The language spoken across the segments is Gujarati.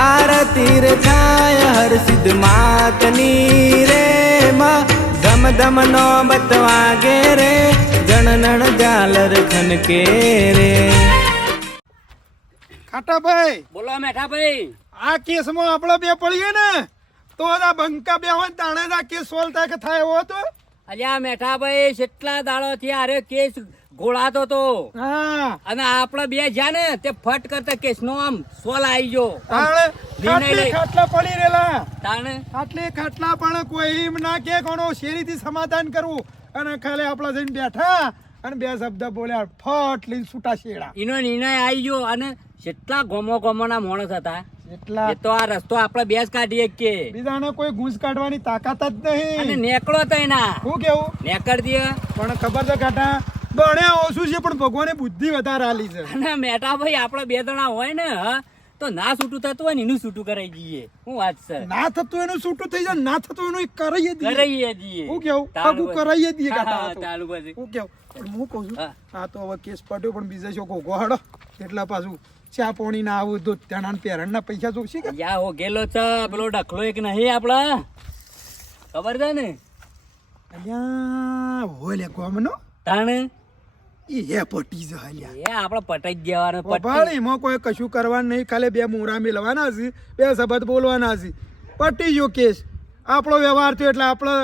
આરતી રે થાય હર સિદ્ધ માતની રે માં. ધમ ધમ નો બતવાગે રે જણનણ ઝાલર ખનકે રે. ખાટાભાઈ બોલો મેઠા ભાઈ આ કેસમાં આપણે બે પડીએ ને તો આ બંકા બે હોય તાણે આ કેસ સોલ્વ થાય કે થાય એવો હતો? અલ્યા મેઠા ભાઈ કેટલા દાડો થી આરે કેસ ગોળાતો તો. અને આપણે બે જ્યાં ને તે ફટ કરતા કેસ નો આમ સોલ આવી નિર્ણય ખાટલે પડી રેલા તાણે? ખાટલે ખાટલા પણ કોઈ એમ ના કે કોનો શેરીથી સમાધાન કરવું. અને ખાલી આપણા જઈને બેઠા અને બે શબ્દ બોલ્યા ફટ લઈને છૂટા શેડા એનો નિર્ણય આવી ગયો અને કેટલા ગોમો ગોમો ના માણસ હતા એટલા એ તો આ રસ્તો આપણે બેસ કાઢીએ કે. બીજાને કોઈ ઘૂસ કાઢવાની તાકાત જ અને નહીં નેકળો તો એના. શું કેવું? નેકળ દે પણ ખબર છે કાટા ભણ્યા ઓછું છે પણ ભગવાને બુદ્ધિ વધારે આલી છે. અને મેટા ભાઈ આપણે બે જણા હોય ને તો ના છૂટું થતું હોય ને એનું છૂટું કરાઈ દઈએ. હું વાત છે? ના થતું એનું છૂટું થઈ જાય ના થતું એનું કરાઈએ દઈએ. કરાઈએ દઈએ. હું કેવું? આગું કરાઈએ દઈએ હા, કાકા હા, કેવું? પણ હું કહું છું આ તો હવે કેસ પડ્યો પણ બીજા છો ગોહાડો એટલા પાછું ચા પોણી ના આવું તો ત્યાં પેરણ ના પૈસા જોશે કે? યા હો ગેલો છે પેલો ડખલો એક નહીં આપડા ખબર છે ને? અલ્યા હોલે ગોમનો. તાણે? ઈ હે પટી જ હાલ્યા. એ આપણે પટાઈ દેવાનો પટી એમાં કોઈ કશું કરવાનું નહીં ખાલી બે મોરા મેલવાના છે બે શબ્દ બોલવાના છે. પટી ગયો કેસ આપણો વ્યવહાર થયો એટલે આપણે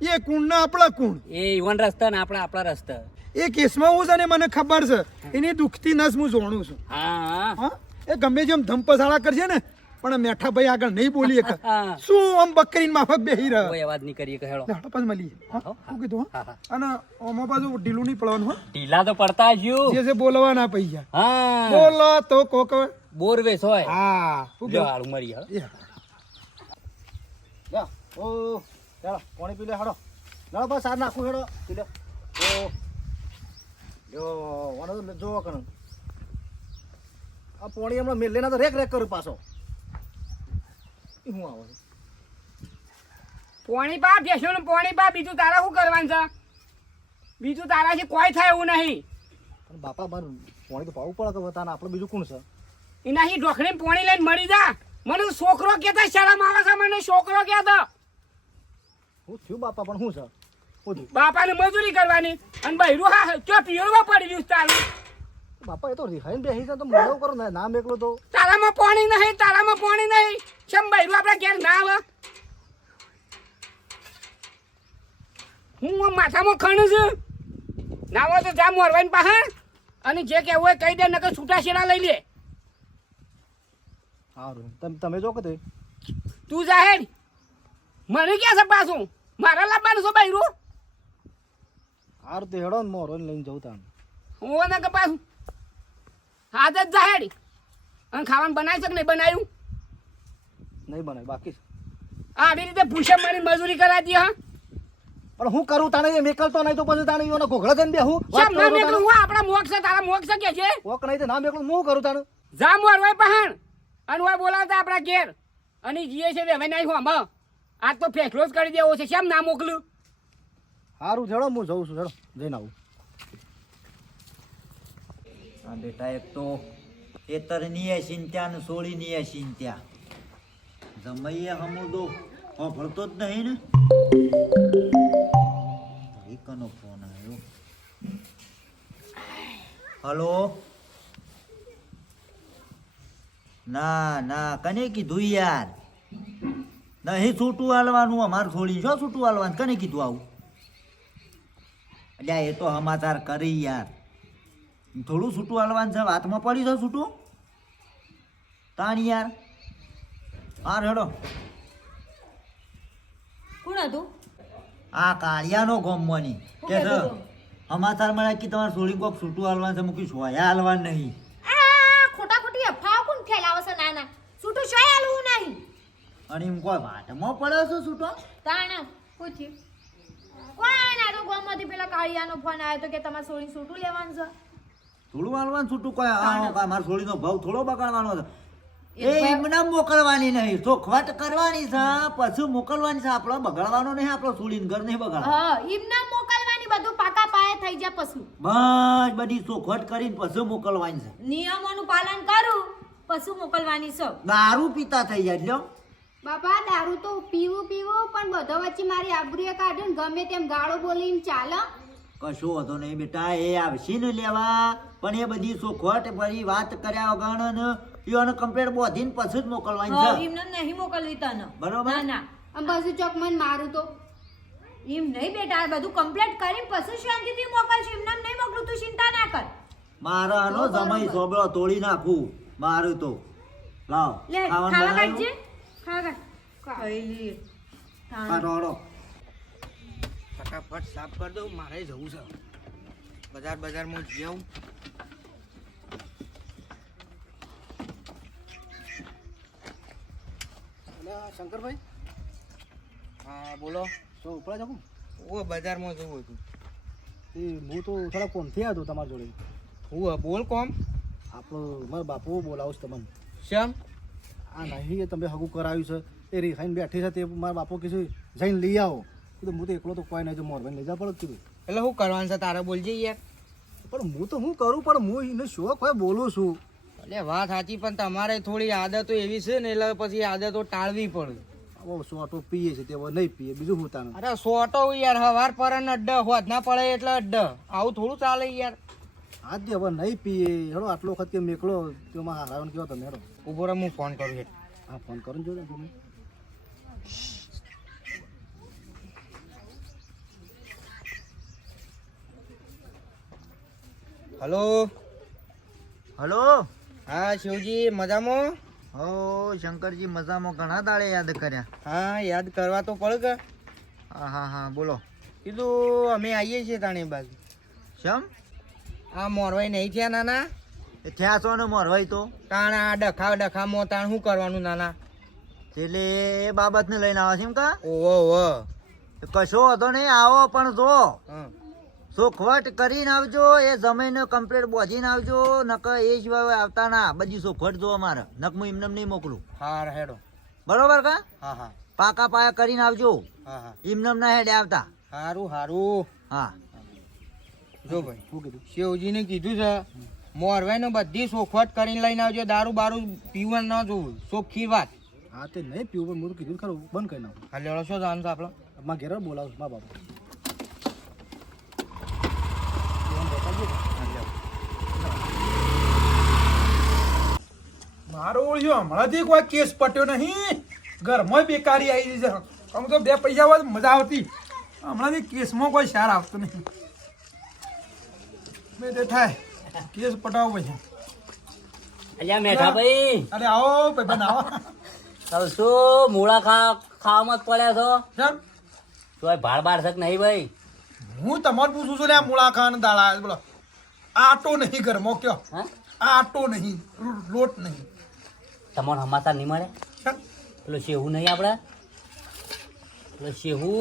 એ કુણ ના આપણા કુણ? એ ઈવન રસ્તા ને આપણા આપણા રસ્તા. એ કેસમાં હું છે ને મને ખબર છે એની દુખતી નસ હું જોણું છું. હા હા. હા? એ ગમે જેમ ધમપસાળા કરશે ને પણ મેઠા ભાઈ આગળ નહીં બોલીએ કે શું આમ બકરીન માફક બેહી રહ્યો? કોઈ અવાજ નહીં કરીએ કે હેળો લેવડો પાછું મળીએ. હા. શું કીધું હા, અને ઓમાં પાછું ઢીલું નહીં પડવાનું હો. ઢીલા તો પડતા જ જે જે બોલવાના પૈસા. હા. બોલો તો કોક. બોરવેસ હોય. હા શું કે કહેવાય? મરી હા. ઓ ચાલો પાણી પી લે હાડો. લાવો બસ આ નાખું હેડો પી લે. ઓ. જો વાનો જો કણ. આ પાણી હમણાં મેલે ના તો રેક રેક કરું પાછો. આવો છે. પોણી પા બેસો ને પોણી પા બીજું તારા શું કરવાનું છે? બીજું તારાથી કોઈ થાય એવું નહીં. પણ બાપા મારું પોણી તો પાવું પડે કે તારા આપણે બીજું કોણ છે? એનાથી ઢોકળી પોણી લઈને મરી જા. મને છોકરો કહેતા શરમ આવે છે મને છોકરો કહેતો હું થયું બાપા પણ શું છે? બાપાને મજૂરી કરવાની. અને બૈરું હા ચો પીળમાં પડી ગયું તારું? બાપા એ તો રિહાઈન બેહી તો મોડો કરો ને નામ એકલો તો. તારામાં પોણી નહીં તારામાં પોણી નહીં. કેમ બૈરું આપણા ઘેર ના આવે? હું માથામાં ખણું છું? ના હોય તો જા મોરવાઈને પાસે અને જે કહેવું હોય કહી દે નકર છૂટા છેડા લઈ લે. સારું તમે તમે જો કે તે. જાહેર મને ક્યાં છે પાછું? મારા લાવવાનું છો બૈરું? સારું તે હેડો ને લઈને જવું તાણ હું ને કે પાછું? હાથ જ જાહેડી અને ખાવાનું બનાવી છે કે નહીં બનાવ્યું? નહીં બનાવ્યું બાકી હા આવી રીતે ભૂષણ મારી મજૂરી કરાવી દે હા? પણ હું કરું તાણે મેકલતો નહીં તો પછી તાણે એનો ઘોઘળા થઈને બેહું? વાત શેમ ના કરો મેકલું હું આપણા મોક્ષ છે તારા મોક્ષ કે છે મોક નહીં તો ના એકલું હું કરું તાણે? જા મોરવાય પહાણ. અને હોય બોલાવતા આપણા ઘેર. અને જીએ છે હવે નહીં હોમ આમાં આજ તો ફેસલો જ કરી દેવો છે. શેમ ના મોકલું? સારું છેડો હું જઉં છું છેડો જઈને આવું. આ બેટા, એક તો ખેતર નીએ ચિંત્યા ને સોળી નીએ ચિંત્યા જમૈયે હમુદો ભળતો જ નહીં ને. એકનો ફોન આવ્યો. હલો? ના ના, કને કીધું યાર? નહીં છૂટું હાલવાનું, અમારે છોડી શું છૂટું હાલવાનું. કને કીધું આવું? અલ્યા, એ તો સમાચાર કરી યાર. થોડું છૂટું હાલવાનું છે. વાતમાં પડી છે છૂટું તાણ યાર. હા હેડો. કોણ હતું? આ કાળિયાનો ગોમવાની. કે છે સમાચાર મળ્યા કે તમારે થોડી કોક છૂટું હાલવાનું છે. મૂકી સોયા હાલવાનું નહીં. આ ખોટા ખોટી અફવાઓ કોણ ફેલાવે છે? નાના છૂટું સોયા હાલવું નહીં. અને એમ કોઈ વાટમાં પડે છે છૂટો તાણ પૂછ્યું કોઈ ના તો ગોમાંથી પેલા કાળિયાનો ફોન આવ્યો તો કે તમારે સોળી છૂટું લેવાનું છે? થોડું હાલવાનું છૂટું કોઈ મારા છોડીનો ભાવ થોડો બગાડવાનો છે. એ એમના મોકલવાની નહીં. ચોખવટ કરવાની છે પછી મોકલવાની છે. આપણો બગાડવાનો નહીં આપણો છોડીને ઘર નહીં બગાડવાનો. હા એમને મોકલવાની બધું પાકા પાયે થઈ જાય પશુ બસ બધી ચોખવટ કરીને પછી મોકલવાની છે. નિયમોનું પાલન કરું પછી મોકલવાની છે. દારૂ પીતા થઈ જાય એટલે બાપા દારૂ તો પીવું પીવું પણ બધા વચ્ચે મારી આબરૂએ કાઢીને ગમે તેમ ગાળો બોલીને ચાલો કશો હતો નહીં બેટા એ આવશે ને લેવા. પણ એ બધી સોખવટ ભરી વાત કર્યા વગર ને ઈઓને કમ્પ્લેટ બોધીને પછી જ મોકલવાની છે. એમને નહીં મોકલવી તને. બરોબર. ના ના. આમ બાજુ ચોક મન મારું તો. એમ નહીં બેટા આ બધું કમ્પ્લેટ કરીને પછી શાંતિથી મોકલશે. એમને નહીં મોકલું તું ચિંતા ના કર. મારાનો સમય સોબળો તોડી નાખું. મારું તો. લાવ. લે ખાવા કાઢજે. ખાવા કાઢ. ફટાફટ સાફ કરી દઉં મારે જવું છે. બજાર બજારમાં જઈ આવું. શંકરભાઈ? હા બોલો. તો ઉપડા જાઉં? ઓ બજારમાં જવું હતું એ હું તો થોડા કોમથી આવ્યો હતો તમારી જોડે. હું બોલ કોમ? આપણો મારા બાપુ બોલાવું છું તમને. શ્યામ આ નહીં એ તમે હગું કરાવ્યું છે. એ રિફાઈન બેઠી છે તે મારા બાપુ કીધું જઈને લઈ આવો. કીધું હું તો એકલો તો કોઈ નહીં મોરભાઈ લઈ જવા પડે કીધું એટલે શું કરવાનું છે? તારે બોલજે યાર. પણ હું તો હું કરું પણ હું એને શોખ હોય બોલું છું. એટલે વાત સાચી પણ તમારે થોડી આદતો એવી છે ને એટલે પછી આદતો ટાળવી પડે. હવે સોટો પીએ છે તેવો નહીં પીએ બીજું હું તાનું અરે સોટો યાર હવાર પર અડ્ડ હોત ના પડે એટલે અડ્ડ. આવું થોડું ચાલે યાર. આજ દે હવે નહીં પીએ હેડો આટલો વખત કે મેકળો તેમાં હારાવન કેવો તમે હેડો. ઊભો રહે હું ફોન કરું હા ફોન કરો ને જોડે તમે હલો? હલો? હા શિવજી મજામાં? હો શંકરજી મજામાં. ઘણા દાડે યાદ કર્યા. હા યાદ કરવા તો પડ કે? હા હા હા બોલો. કીધું અમે આવીએ છીએ તાણી બાજુ શમ? આ મોરવાઈ નહીં થયા નાના? એ થયા છો ને મોરવાઈ તો? તાણ આ ડખા ડખામાં તાણ શું કરવાનું નાના? એટલે એ બાબતને લઈને આવે છે એમ કા? ઓવો ઓવો કશો હતો નહીં આવો પણ જો. સોખવટ કરીને આવજો એ જમીન કમ્પ્લીટ બોધીને આવજો નક એ સિવાય આવતા ના બધી સોખવટ જો અમારે. નક હું એમને નહીં મોકલું. હા હેડો. બરોબર કા? હા હા. પાકા પાયા કરીને આવજો. હા હા. એમને ના હેડે આવતા. સારું હારું. હા. જો ભાઈ શું કીધું? શિવજીને કીધું છે મોરવાઈ ને બધી સોખવટ કરીને લઈને આવજો દારૂ બારૂ પીવા ન જોવું. સોખી વાત. હા તે નહીં પીવું પણ હું તો કીધું ખરું બંધ કરી નાખું. હા લેવડો શું જાણ છે આપણે? મારા ઘેર બોલાવું મા બાપુ મારો ઓળ્યો હમણાંથી કોઈ કેસ પટ્યો નહીં. ઘરમાં બેકારી આવી છે. આમ તો બે પૈસા હોય મજા આવતી. હમણાંથી કેસમાં કોઈ સાર આવતો નહીં. બે તે થાય. કેસ પટાવો પછી. અલ્યા મેઠા ભાઈ. અરે આવો ભાઈબંધ આવો. તમે શું મૂળા ખા ખાવામાં જ પડ્યા છો? કેમ? તોય ભાડ બાર શક નહીં ભાઈ? હું તમારે પૂછું છું ને આ મૂળા ખાન દાળા બોલો. આટો નહીં ઘરમાં કયો. આટો નહીં લોટ નહીં. તમારો હમાતા નહીં મળે? પેલો શેહુ નહીં આપણે? પેલો શેહુ.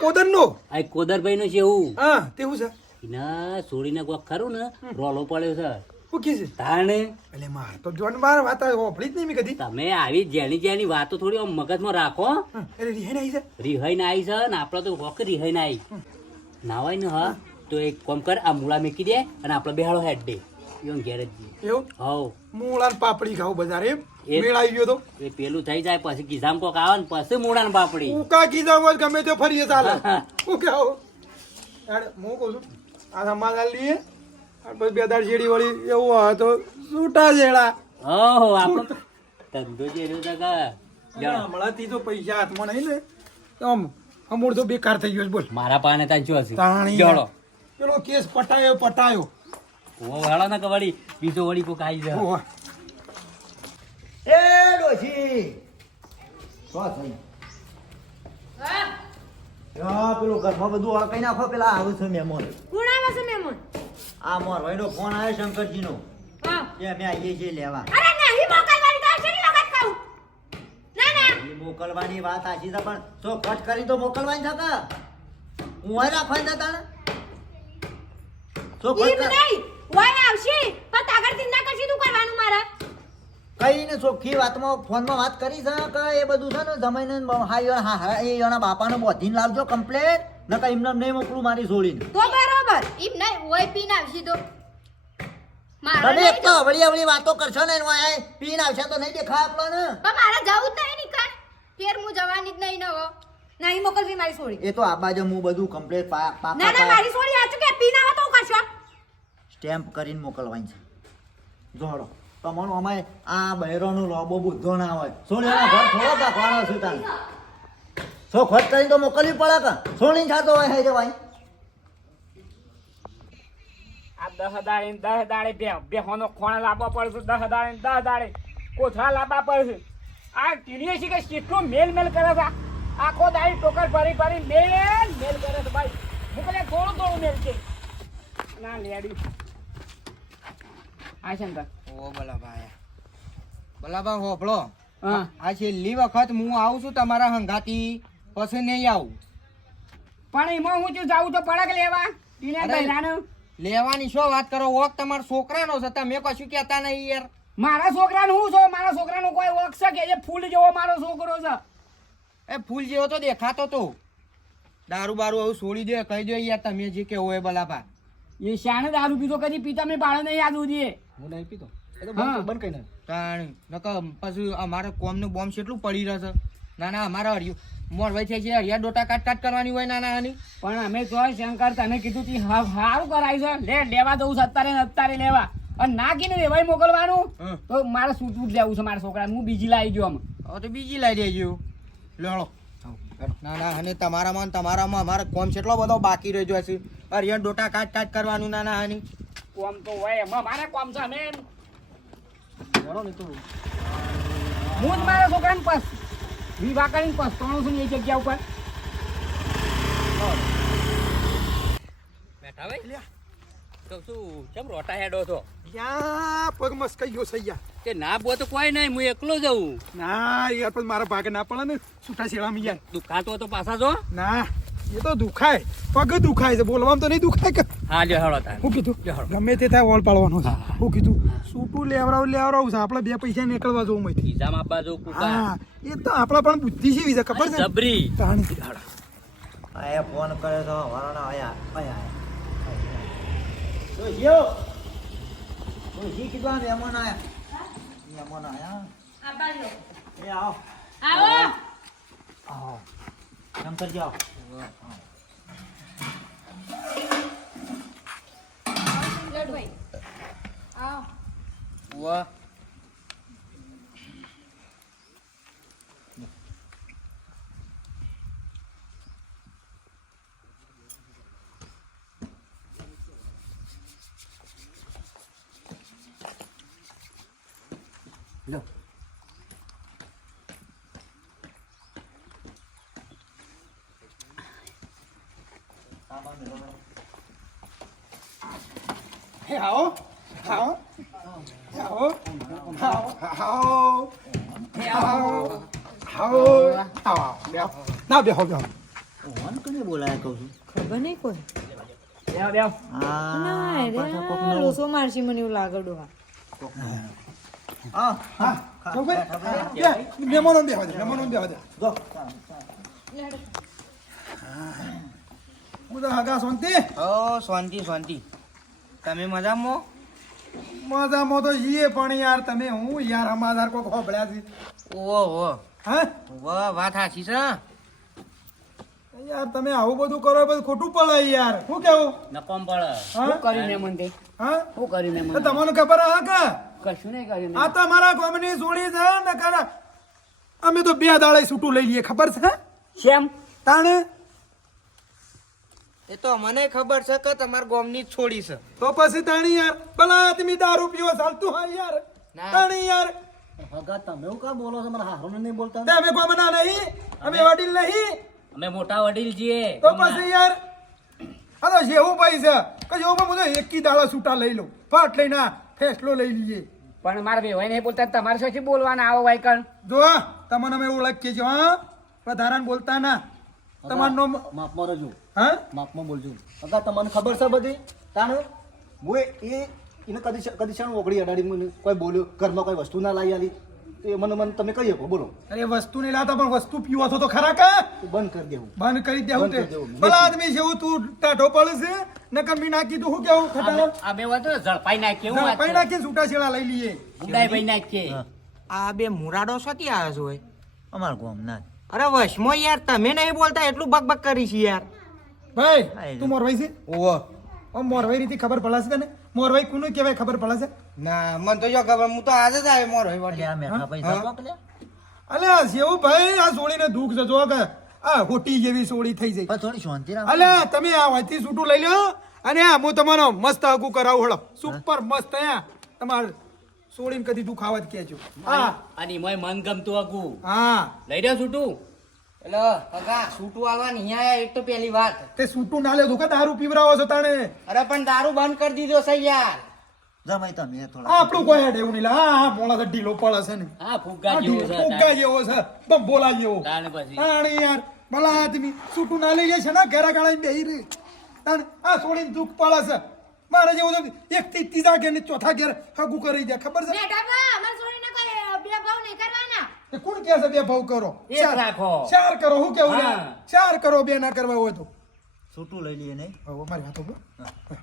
કોદર નો આ કોદરભાઈ નો શેહુ. હા તેવું છે? એના છોડીને કોક ખરું ને રોલો પડ્યો છે. શું કે છે? તાણે? એટલે માર તો જોન બાર વાત હોભળી જ નહીં મેં કદી. તમે આવી જેની જેની વાતો થોડી આમ મગજમાં રાખો. એટલે રિહાઈ આવી છે? રિહાઈને આવી છે ને આપણે તો વખત રિહાઈને આવી નાવાય ને હા. તો એક કોમ કર આ મૂળા મેકી દે અને આપણે બેહાડો હેડ દે. એવું ઘેર જ એવું? હવ. મૂળા ને પાપડી ખાવ બજાર એમ? મેળ આવી ગયો તો? એ પેલું થઈ જાય પછી ગીધામ કોક આવે ને પછી મૂળા ને પાપડી. ઉકા ગીધામ હોય ગમે તે ફરીએ ચાલે. હું કે યાર હું કહું છું આ સમાધાન લઈએ અને પછી બે દાડ શેડી વળી એવું હોય તો છૂટા જેડા. ઓહો આપણો ધંધો જે રહ્યો છે કે હમણાંથી તો પૈસા હાથમાં નહીં ને તો આમ અમૂળ તો બેકાર થઈ ગયો બોલ. મારા પાને ત્યાં તાણી. જોડો પેલો કેસ પટાયો પટાયો. ઓ હેળો ના કવાડી વળી બીજો વળી કોક આવી જાય એ ડોશી. શું થઈ હા. પેલું ઘરમાં બધું અળકાઈ નાખો પેલા આવું છે મહેમાન. કોણ આવે છે મહેમાન? આ મોરવાઈનો ફોન આવ્યો શંકરજીનો. હા. કે અમે આવીએ છીએ લેવા. અરે નહીં મોકલવાની તો શેની વખત કહું? ના ના. એ મોકલવાની વાત આછી છે પણ તો કટ કરી તો મોકલવાની થકા હું રાખવાની છે તાણે તો ઈ નહીં. વાય આવશે. પણ તાગર ચિંતા કરશી તું કરવાનું મારા? કઈ ને ચોખ્ખી વાતમાં ફોનમાં વાત કરી છે કે એ બધું છે ને જમાઈને હા હા હા એ એના બાપાને બોધીને લાવજો કમ્પ્લેટ નકર એમને નહીં મોકલું મારી છોડીને તો બરાબર. એમ નહીં ઓય પીને આવશે તો. મારે તમે એક તો. અવળી અવળી વાતો કરશો ને એનો પીને આવશે તો નહીં દેખાય આપણને. પણ મારે જવું જ નહીં નીકળ ફેર હું જવાની જ નહીં નવો. નહીં મોકલવી મારી સોરી એ તો આબા જો હું બધું કમ્પ્લીટ ના ના મારી સોળી આ કે પી ના તો કરશો સ્ટેમ્પ કરીને મોકલવાની છે. જોડો તમારું અમારે આ બહેરોનો લોબો બુદ્ધો ના હોય. સોળીના ઘર થોડો પાકવાનો છે તારે. સો ખર્ચ કરીને તો મોકલવી પડે કે? સોણી થતો હોય હે જવાય આ દહ દાડે ને દહ દાડે બે બેહોનો ખોણ લાવવા પડશે દહ દાડે ને દહ દાડે. કોથળા લાવવા પડશે. આ ટીડીએ છે કે કેટલું મેલ મેલ કરે છે? આખો દાડી ટોકર ભરી ભરી મેલ મેલ કરે છે ભાઈ. હું કદાચ થોડું થોડું મેલ છે ના લેડી. આ શંકર. ઓ બલાભાઈ. બલાભા હોભળો. હા. આ છેલ્લી વખત હું આવું છું તમારા હંગાતી પછી નહીં આવું. પણ એમાં હું જો જાઉં તો પડક લેવા. ટીને લેવાની શું વાત કરો? ઓક તમારા છોકરાનો છે. તમે કશું કહેતા નહીં યાર. મારા છોકરાનું હું છો? મારા છોકરાનું કોઈ ઓક છે કે જે ફૂલ જેવો મારો છોકરો છે? એ ફૂલ જેવો તો દેખાતો તો. દારૂ બારૂ આવું છોડી દે કહી દો યાર તમે જે કે હોય બલાભા એ શાણે દારૂ પીતો કદી પીતા મેં બાળા નહીં યાદ ઉદીએ. હું નહીં પીતો. એ તો હા. બંધ બંધ કઈ તાણ નકર પછી અમારે કોમનું બોમ્બ કેટલું પડી રહેશે. ના ના અમારે હરિયું. મોરવાઈ થઈ છે હરિયા ડોટા કાટ કાટ કરવાની હોય નાના પણ અમે તો શંકર તને કીધું તી સારું કરાય છે. લે લેવા દઉં છું અત્યારે અત્યારે લેવા. અને ના કીધું એવાય મોકલવાનું? તો મારે સૂટ લેવું છે મારા છોકરાને. હું બીજી લાવી ગયો આમ. હવે તો બીજી લાવી દેજો. લેણો. ના ના અને તમારામાં તમારામાં અમારે કોમ કેટલો બધો બાકી રહ્યો હશે હરિયા ડોટા કાટ કાટ કરવાનું નાના હાની. કોમ તો હોય એમાં મારે કોમ છે અમે જાણો ને તો. હું જ મારા છોકરાને પસ વિવાહ કરીને પાસ ત્રણસો ની જગ્યા ઉપર. બેઠા ભાઈ? તો શું કેમ રોટા હેડો છો? યા પગ મસ્કાઈ ગયો છે યાર ના બો તો કોઈ નહીં હું એકલો જઉં. ના યાર પણ મારા ભાગ ના પડે ને. છૂટા છેડામાં યાર. દુખાતો તો પાછા જો. ના એ તો દુખાય. પગ દુખાય છે. બોલવામાં તો નહીં દુખાય કે? હા લ્યો તાર. હું કીધું ગમે તે થાય ઓલ પાડવાનો છે. હું કીધું સૂટું લેવડાવ લેવડાવું છે. આપણે બે પૈસા નીકળવા જવું મય પીઝા માં બાજુ હા એ તો આપણા પણ બુદ્ધિ છે ખબર છે? જબરી. તાણી. આયા ફોન કર્યો તો વાળાના આયા આયા. Yo. Oye, ¿qué plan de amona? Mi amona, ¿ya? Apalo. Ya. Awo. Awo. Nam tar jao. લડવાઈ આવ વાહ હે આવો આવો આવો આવો આવો આવો આવો આવો ના બેહો બેહો કોણ કોને બોલાયા કહું છું ખબર નહીં કોઈ બેહો બેહો પાછા કોક નવું. લોસો મારશી મને એવું લાગે ડોહા હા હા. જો ભાઈ મહેમાનો બેહો દે મહેમાનો બેહો દે જો હું. તો હગા શાંતિ? ઓ શાંતિ શાંતિ. તમે મજામાં? મજામાં તો પણ યાર તમે હું યાર? અમાધાર કોક હોભળ્યા છે. ઓ ઓ હા? વાહ વાત હાચી છે. યાર તમે આવું બધું કરો બધું ખોટું પડે યાર. શું કેવું? નકોમ પડે હા? શું કરીને મને હા? શું કરીને મને તમને ખબર હા કે? કશું નહીં કર્યું આ તો મારા ગામની સોળી છે ને ખરા અમે તો બે દાડે છૂટું લઈ લઈએ ખબર છે? કેમ તાણે? એ તો મને ખબર છે કે તમારા ગામની છોડી છે. તો પછી તાણી યાર ભલા આદમી દારૂ પીવો ચાલતું હા યાર. તાણી યાર. હગા તમે એવું કા બોલો છો? મને હારું નહીં બોલતા. અમે ગામના નહીં અમે વડીલ નહીં. અમે મોટા વડીલ છીએ તો પછી યાર હા તો જેવું ભાઈ છે કે જેવું હું તો એકી દાડા છૂટા લઈ લો ફાટ લઈને ફેસલો લઈ લઈએ પણ મારા વેવાય નહીં બોલતા તમારે શું બોલવાના આવો વાયકણ? જો તમને અમે ઓળખીએ છીએ હા? વધારાને બોલતા ના. તમારનો નામ માપમાં રહેજો. હા? માપમાં બોલજો. અગા તમને ખબર છે બધી? તાણ? હું એ એ એને કદી કદી શાણ ઓગળી અડાડી મને કોઈ બોલ્યો ઘરમાં કોઈ વસ્તુ ના લાવી આલી? તો એ મને મને તમે કહી શકો બોલો. અરે વસ્તુ નહીં લાતા પણ વસ્તુ પીવો છો તો ખરા કે? બંધ કરી દેવું. બંધ કરી દેવું તે. ભલા આદમી જેવું તું ટાઢો પડશે નકર મી નાખી તું શું કેવું ખટાલો આ બે વાત ઝડપાઈ નાખી હું વાત પૈ છે? છૂટા છેડા લઈ લઈએ. ઉડાઈ ભાઈ નાખી આ બે મુરાડો શોથી આવ્યો છો અમાર ગામ ના. અરે વશમાં યાર તમે નહીં બોલતા એટલું બકબક કરી છે યાર. ભાઈ હા, તું મોરવાઈ છે? ઓવો ઓ મોરવાઈ રીતે ખબર પડાશે તને? મોરવાઈ કોનું કહેવાય ખબર પડશે ના મને તો જો ખબર હું તો આજે જ આવ્યો મોરો એટલે આ મેઠા પૈસા? પકડ્યા અલ્યા શેવું ભાઈ આ સોળીને દુખ છે જો કે આ હોટી જેવી સોળી થઈ જાય થોડી શાંતિ રાખ. અલે તમે આ વાતી છૂટું લઈ લો અને આ હું તમારો મસ્ત આગું કરાવું હળો. સુપર મસ્ત હે. તમાર સોળીને કદી દુખાવત જ કહેજો હા. અને મય મન ગમતું આગું હા. લઈ રહ્યો છૂટું એટલે પગા સૂટું આવવા નહીં આયા એક તો પહેલી વાત. તે સૂટું ના લે કે દારૂ પીવરાવો છો તાણે? અરે પણ દારૂ બંધ કરી દીધો છે યાર. જમાઈ તમે થોડા આપણું કોઈ હેડ એવું નહીં. લે હા હા મોણા ઢીલો પડે છે ને. હા ફુગ્ગા જેવો છે ફુગ્ગા જેવો છે. બંબોલા જેવો તાણે પછી. તાણે યાર ભલા આદમી સૂટું ના લઈ જાય છે ને ઘેરા ગાળાને બેહી રહી. તાણે આ છોડીને દુઃખ પડે છે. મારે જેવું તો એક થી ત્રીજા ઘેર ને ચોથા ઘેર હગું કરી દે ખબર છે? બેટા બા ભાવ નહીં કરવાના એ કોણ કહે છે બે ભાવ કરો એક ચાર- રાખો. ચાર કરો હું કેવું હા. ચાર કરો બે ના કરવા હોય તો છૂટું લઈ લઈએ નહીં હવે મારી વાતો બોલ. હો.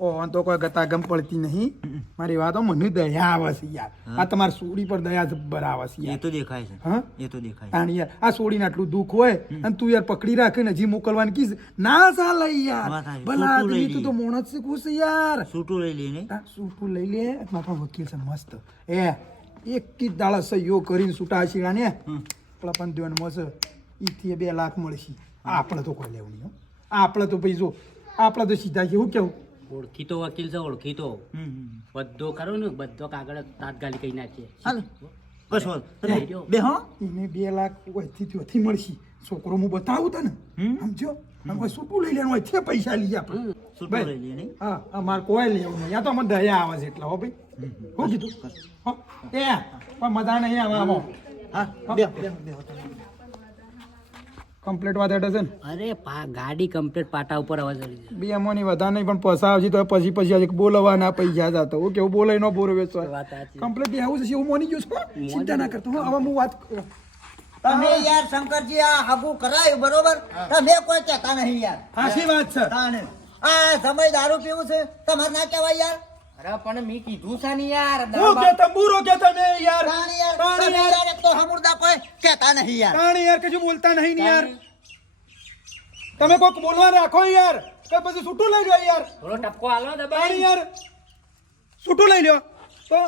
ઓ તો કોઈ ગતા ગમ પડતી નહીં. મારી વાતો મને દયા આવે છે યાર. આ તમારી સોડી પર દયા જબ્બર આવે છે એ તો દેખાય છે. હા? એ તો દેખાય તાણ યાર આ સોડીને આટલું દુઃખ હોય અને તું યાર પકડી રાખે ને હજી મોકલવાની કીસ. ના ચાલે યાર. ભલા આદમી તું તો. મોણસ છે ખુશ યાર. છૂટું લઈ લે ને. સૂટું લઈ લે. મારા વકીલ છે મસ્ત. એ એક કી દાળા સહયોગ કરીને છૂટા છીડા ને આપણા પણ ધ્યાનમાં છે. ઈથી બે લાખ મળશે. આપણે તો કોઈ લેવું નહીં આપણે તો ભાઈ જો આપણે તો સીધા કેવું કેવું? ઓળખીતો વકીલ છે ઓળખીતો. હમ, હમ. બધો કરો ને બધો કાગળ તાત્કાલિક કહી નાખીએ. હાલો. બસ. બે હો. એને બે લાખ વચ્ચે ત્યોથી મળશે. છોકરો હું બતાવું તને. હમ. સમજો હવે છૂટું લઈ લેવાનું ઓયથી પૈસા લઈએ આપણે છૂટું લઈ લઈએ નહીં હા અમારે કોઈ લેવું નહીં. યા તો મને દયા આવે છે એટલા હો ભાઈ. શું કીધું? હો. એ પણ મજા નહીં આવે આમાં. હા બે. બે હો. કમ્પ્લીટ વાત હેઠળ છે ને? અરે પા ગાડી કમ્પ્લીટ પાટા ઉપર અવાજ આવી જાય બે એમોની વધારે નહીં પણ પૈસા આવશે તો પછી પછી હજી બોલવાના પૈસા જતો. હું કેવું બોલે નો બોલો વેચવા. કમ્પ્લીટ આવું છે હું મોની ગયો છું ચિંતા ના કરતો હું. હવે હું વાત કરું. તમે યાર શંકરજી આ હગું કરાયું બરોબર? તમે કોઈ કહેતા નહીં યાર. સાચી વાત છે. આ સમય દારૂ પીવું છે? તમારે ના કહેવાય યાર. અરે પણ મી કીધું છે ને યાર હું કે તંબુરો કે તમે યાર. રાણી યાર તાણે યાર. એક તો હમુરદા કોઈ કહેતા નહીં યાર. તાણે યાર કશું બોલતા નહીં ને યાર. તમે કોક બોલવા રાખો યાર. કે પછી છૂટું લઈ લો યાર. થોડો ટપકો તાણે દબાઈ. યાર. છૂટું લઈ લો તો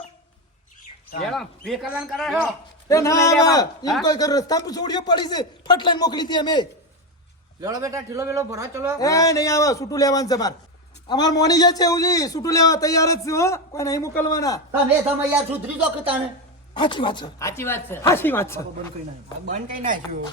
યાર બે કલાક કરાયો. એ ના લઈ લેવા. કોઈ કર રસ્તા પર છોડ્યો પડી છે. ફટલાઈ મોકલી હતી અમે. લેલો બેટા ઠીલો બેલો ભરો ચલો. એ નહીં આવા છૂટું લેવાનું છે માર. અમાર મોની જે છે ઉજી છૂટું લેવા તૈયાર જ છે હો. કોઈ નહીં મોકલવાના. તમે તમે યાર સુધરી દો કે સાચી વાત છે. સાચી વાત છે. સાચી વાત છે. બંધ કઈ નાખ્યું.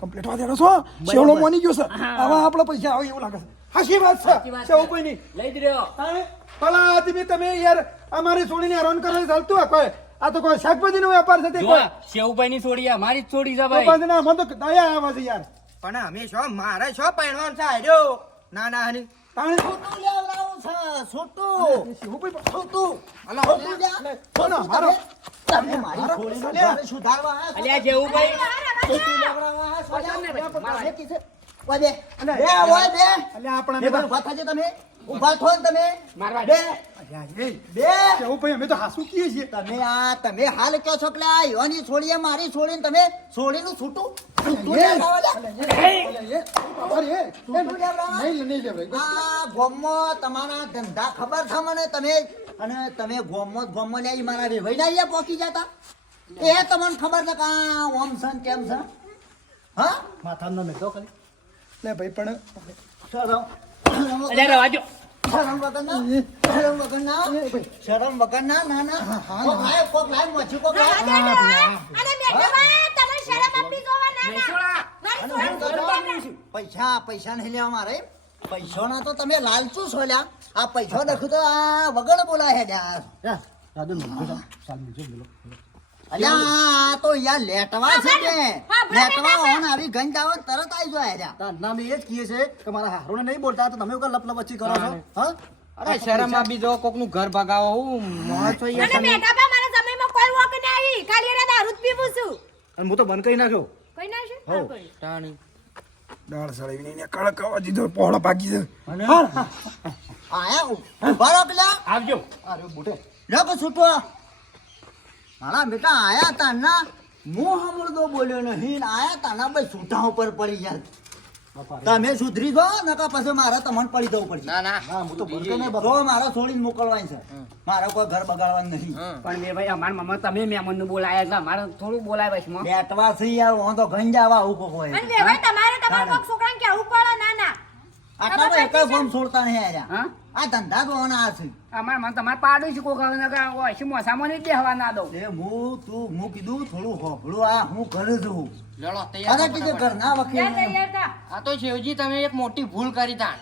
કમ્પ્લીટ વાત એનો છો શેવડો મોની ગયો છે. હવે આપણે પૈસા આવે એવું લાગે છે. સાચી વાત છે. શેવ કોઈ નહીં. લઈ જ રહ્યો. તાણે ભલા આદમી તમે યાર અમારી છોડીને હેરાન કરે ચાલતું હોય કોઈ. આ તો કોઈ શાકભાજી નો વેપાર છે તે કોઈ. શેવુભાઈ ની છોડી મારી જ છોડી છે ભાઈ. ના, મને તો દયા આવે છે યાર. પણ અમે છો મારે છો પહેરવાનું છે ના ના હની તાણે છૂટું લેવડાવું છે છૂટું છૂટું અલો છૂટું લ્યા. કોના? મારો. તમે- મારી છોડીનું ઘર સુધારવા આ છો. અલ્યા જેવુભાઈ છૂટું લેવડાવવા છો. પસંદ ને ભાઈ, મારા. તમે કીધું. ઓય બે. અલ્યા, બે, ઓય બે. અલ્યા આપણા બે ભાઈ ઊભા તમે ઊભા થો ને તમે. મારવા બે. બે. કેવું ભાઈ અમે તો હાસુ કીએ છીએ. તમે આ તમે હાલ કહો છો કે આ યોની છોડીએ મારી છોડીને તમે છોડીનું છૂટું લેવડાય. આ ગોમમાં તમારા ધંધા ખબર છે મને? તમે અને તમે ગોમો ગોમો ગોમમાં ઈ મારા વેવાઈ ના પહોંચી જતા? એ તમને ખબર છે કા ઓમ સન કેમ છે? હા? માથાનો મેં તો કરી. લે ભાઈ પણ અલ્યા રવાજો. શરમ વગર ના શરમ વગર ના શરમ વગર ના ના ના. કોક લાય કોક લાય મચ્છી કોક લાય અરે બા તમે શરમ આપી જોવા ના ના. પૈસા પૈસા નહીં લેવા મારે. પૈસાના તો તમે લાલચુ છો લ્યા આ પૈસા નખું તો આ વગર બોલાય હે લ્યા દાદુ ચાલ બોલો. અલ્યા તો યાર લેટવા છે ને હા, લેટવા હોન આવી ગંજ આવો તરત આવી જાય લ્યા તારના બી એ જ કહીએ છે કે મારા હારોને નહીં બોલતા તો તમે લપ લપ વચ્ચે કરો છો? હા? અરે શરમ આપી દો કોકનું ઘર ભગાવો હું મોહ છો યાર અને બેટા બા મારા સમયમાં અને હું તો બંધ કરી નાખ્યો. કઈ ના હા, કરી. તાણી દાળ દીધો પહોળો આયા ઊભા રહો પેલા. આવજો. અરે બુટે લો કે છૂટો મારા બેટા આયા તાના હું હમણો બોલ્યો નહીં આયા તાના ભાઈ સુધા ઉપર પડી ગયા. તમે સુધરી જો નકા પછી મારે તમને પડી જવું પડશે. ના ના. હું તો બંધ ને મારે છોડીને મોકલવાની છે. મારે કોઈ ઘર બગાડવાનું નહીં. પણ મેં ભાઈ અમારા મમ્મા તમે મહેમાનનું બોલાયા છે અમારે થોડું બોલાય પછી બેટવા છે યાર હું તો ગંજાવા ઊભો હોય. અને ભાઈ તમારે તમારા કોક છોકરાને કહેવું પડે ના ના. આટલા તો એક ફોર્મ છોડતા નહીં આયા. હા? આ ધંધા તો આ છે. અમારે મને તમારે પાડું છે કોક હોય છે મોસામાં નહીં બેહવા ના દઉં? એ હું તું હું કીધું થોડું હોભળું આ હું ઘરે જઉં લડો તૈયાર કીધું વકીલ આ તો શિવજી તમે એક મોટી ભૂલ કરી તા.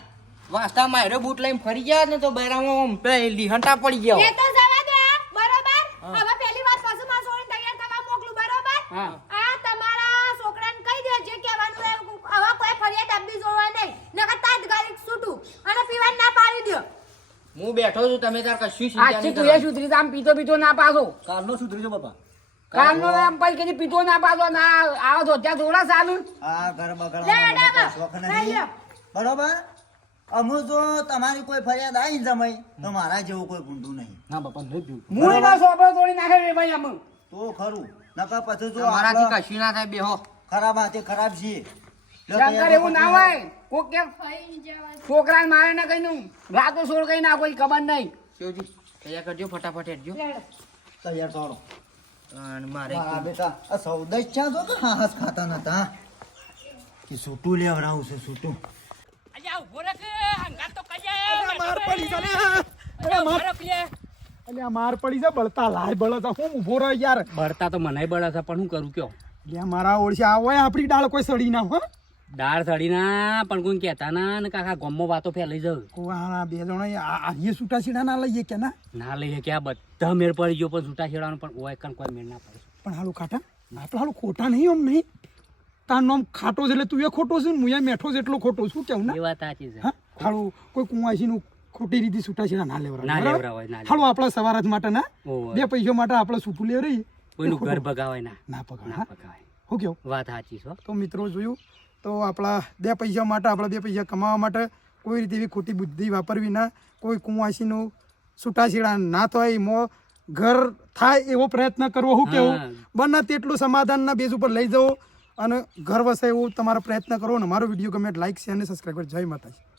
વાસ્તા માયરો બૂટ લઈને ફરી ગયા ને તો બૈરામાં પેલા લીહંટા પડી ગયા એ તો જવા દે આ, બરોબર હવે પહેલી વાત પાછું માં છોડીને તૈયાર થવા મોકલું બરોબર હા. આ તમારા છોકરાને કહી દે જે કહેવાનું એ હવે કોઈ ફરિયાદ આપવી જોવા નહીં નકર તાત્કાલિક છૂટું અને પીવાની ના પાડી દ્યો હું બેઠો છું તમે તાર કશું ચિંતા આજથી તું એ સુધરી આમ પીતો પીતો ના પાછો. કારનો સુધરી જો બાપા. કાલનો એમ પછી કીધું પીતો ના પાછો ના આવો તો ત્યાં થોડા ચાલુ આ ઘર લ્યો. બરોબર? અમુ જો તમારી કોઈ ફરિયાદ આવી જમાઈ તો મારા જેવું કોઈ ગુંડું નહીં. ના બાપા નહીં પીવું. હું ના સોપડો તોડી નાખે રે ભાઈ અમુ તો ખરું. નકા પછી જો મારાથી કશું ના થાય બેહો. ખરાબ હાથે ખરાબ છીએ. લો શંકર એવું ના હોય. કોક કે છોકરાને મારે ને કઈ રાતો સોળ કઈ ના કોઈ ખબર નહીં. શિવજી તૈયાર કરજો ફટાફટ હેડજો તૈયાર થોડો અને મારે મારા બેટા આ સૌદા ચા જો કે હા હાસ ખાતા નતા. કે સૂટું લેવડાવું છે સૂટું. માર પડી છે ને માર અલ્યા માર પડી છે બળતા લાય બળતા. હું ઊભો રહ્યો યાર. બળતા તો મને બળતા પણ હું કરું કયો? લ્યા મારા ઓળશા. આવો આપણી ડાળ કોઈ સડી ના હો. દાળ સડી ના પણ કોઈ કહેતા ના ને કાકા ગમો વાતો ફેલાઈ જાવ કોવાના બે જણા આ છૂટા છેડા ના લઈએ કે ના? ના લઈએ કે આ બધા મેળ પડી ગયો પણ છૂટા છેડાનો પણ ઓય કણ કોઈ મેળ ના પડે. પણ હાલું ખાટા આપણે હાલું ખોટા નહીં આમ નહીં. તાર નામ ખાટો છે એટલે તું એ ખોટો છે ને હું એ મેઠો છે એટલો ખોટો છું કેવું ના? એ વાત સાચી છે. હાલું કોઈ કુંવાસીનું ખોટી રીતે છૂટા છેડા ના લેવરા ના લેવરાવાય, ના જ આપણા માટે ના. બે પૈસા માટે આપણે છૂટું લેવ રહી કોઈનું ઘર ભગાવાય ના. ના ભગાવાય ના ભગાવાય હું કેવું વાત સાચી છે તો મિત્રો જોયું તો આપણા બે પૈસા માટે આપણા બે પૈસા કમાવા માટે કોઈ રીતે એવી ખોટી બુદ્ધિ વાપરવી ના કોઈ કુંવાસીનું છૂટાછેડા ના થાય એમાં ઘર થાય એવો પ્રયત્ન કરવો હું કેવું? બંને તેટલું સમાધાનના બેઝ ઉપર લઈ જવો અને ઘર વસે એવું તમારો પ્રયત્ન કરો અને મારો વીડિયો ગમે લાઈક શેર અને સબસ્ક્રાઈબ કરો. જય માતાજી.